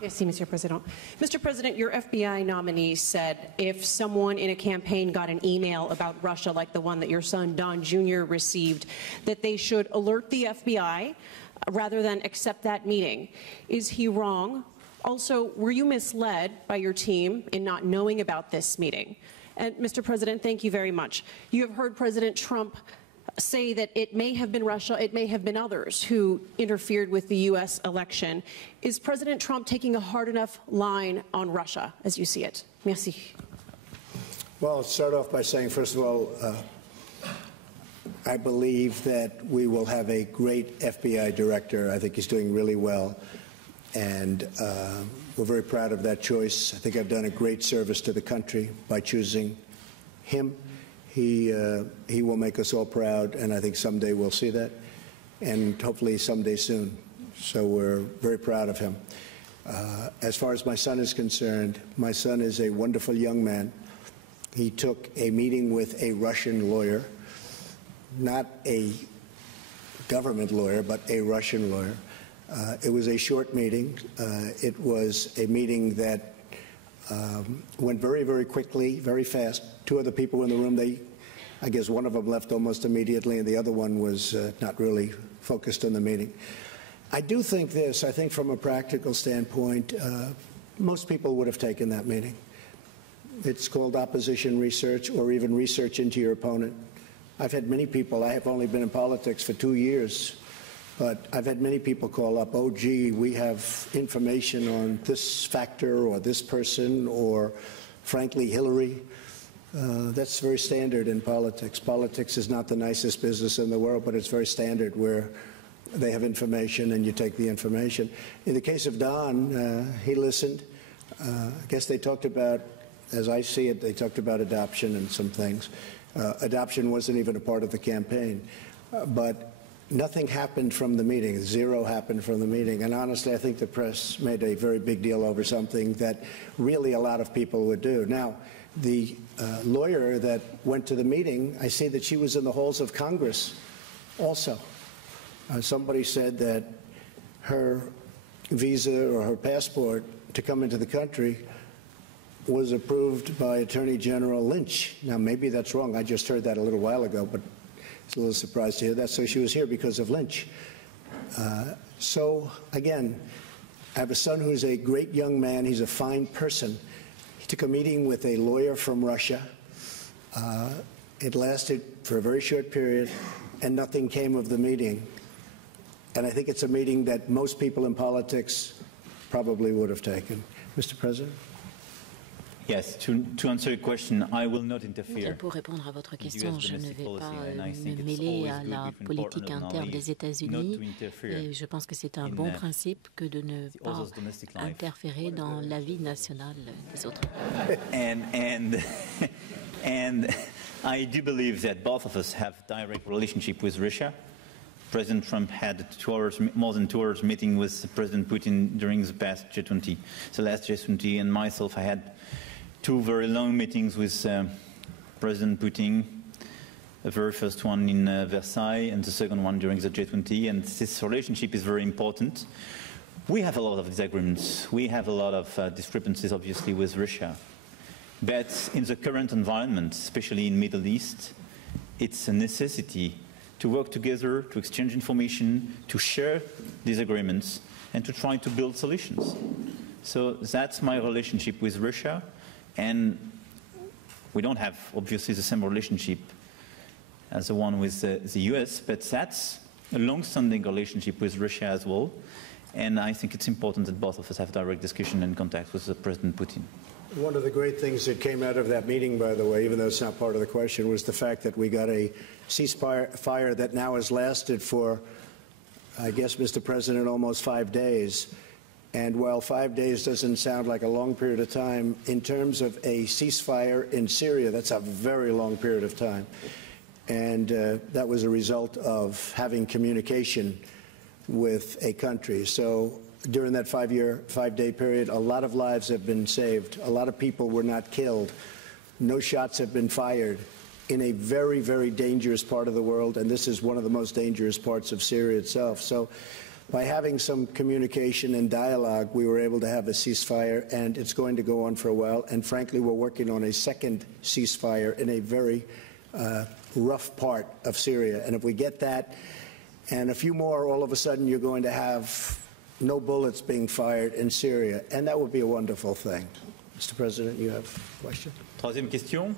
Merci, Monsieur President. Mr. President, your FBI nominee said if someone in a campaign got an email about Russia like the one that your son Don Jr. received, that they should alert the FBI rather than accept that meeting. Is he wrong? Also, were you misled by your team in not knowing about this meeting? And Mr. President, thank you very much. You have heard President Trump say that it may have been Russia, it may have been others who interfered with the U.S. election. Is President Trump taking a hard enough line on Russia as you see it? Merci. Well, I'll start off by saying, first of all, I believe that we will have a great FBI director. I think he's doing really well. And we're very proud of that choice. I think I've done a great service to the country by choosing him. He will make us all proud, and I think someday we'll see that, and hopefully someday soon. So we're very proud of him. As far as my son is concerned, my son is a wonderful young man. He took a meeting with a Russian lawyer, not a government lawyer, but a Russian lawyer. It was a short meeting. It was a meeting that went very, very quickly, very fast. Two other people in the room, I guess one of them left almost immediately, and the other one was not really focused on the meeting. I do think this. I think from a practical standpoint, most people would have taken that meeting. It's called opposition research or even research into your opponent. I've had many people, I have only been in politics for 2 years, but I've had many people call up, oh, gee, we have information on this factor or this person or, frankly, Hillary. That's very standard in politics. Politics is not the nicest business in the world, but it's very standard where they have information and you take the information. In the case of Don, he listened. I guess they talked about, as I see it, they talked about adoption and some things. Adoption wasn't even a part of the campaign. But nothing happened from the meeting. Zero happened from the meeting. And honestly, I think the press made a very big deal over something that really a lot of people would do. Now, the lawyer that went to the meeting, I see that she was in the halls of Congress also. Somebody said that her visa or her passport to come into the country was approved by Attorney General Lynch. Now, maybe that's wrong. I just heard that a little while ago, but it's a little surprised to hear that. So she was here because of Lynch. So, again, I have a son who's a great young man. He's a fine person. He took a meeting with a lawyer from Russia. It lasted for a very short period, and nothing came of the meeting. And I think it's a meeting that most people in politics probably would have taken. Mr. President? Yes, to answer your question, I will not interfere. Pour répondre à votre question, je ne vais pas me mêler à la politique interne des États-Unis et je pense que c'est un bon principe que de ne pas interférer dans la vie nationale des autres. And I do believe that both of us have direct relationship with Russia. President Trump had more than 2 hours meeting with President Putin during the past G20, the last G20, and myself, I had 2 very long meetings with President Putin, the very first one in Versailles and the second one during the G20, and this relationship is very important. We have a lot of disagreements. We have a lot of discrepancies, obviously, with Russia. But in the current environment, especially in the Middle East, it's a necessity to work together, to exchange information, to share these agreements, and to try to build solutions. So that's my relationship with Russia. And we don't have, obviously, the same relationship as the one with the US, but that's a long-standing relationship with Russia as well. And I think it's important that both of us have direct discussion and contact with President Putin. One of the great things that came out of that meeting, by the way, even though it's not part of the question, was the fact that we got a ceasefire that now has lasted for, I guess, Mr. President, almost 5 days. And while 5 days doesn't sound like a long period of time, in terms of a ceasefire in Syria, that's a very long period of time. And that was a result of having communication with a country. So during that 5-day period, a lot of lives have been saved. A lot of people were not killed. No shots have been fired in a very, very dangerous part of the world. And this is one of the most dangerous parts of Syria itself. So by having some communication and dialogue, we were able to have a ceasefire, and it's going to go on for a while. And frankly, we're working on a second ceasefire in a very rough part of Syria. And if we get that and a few more, all of a sudden you're going to have no bullets being fired in Syria, and that would be a wonderful thing. Mr. President, you have a question? Troisième question.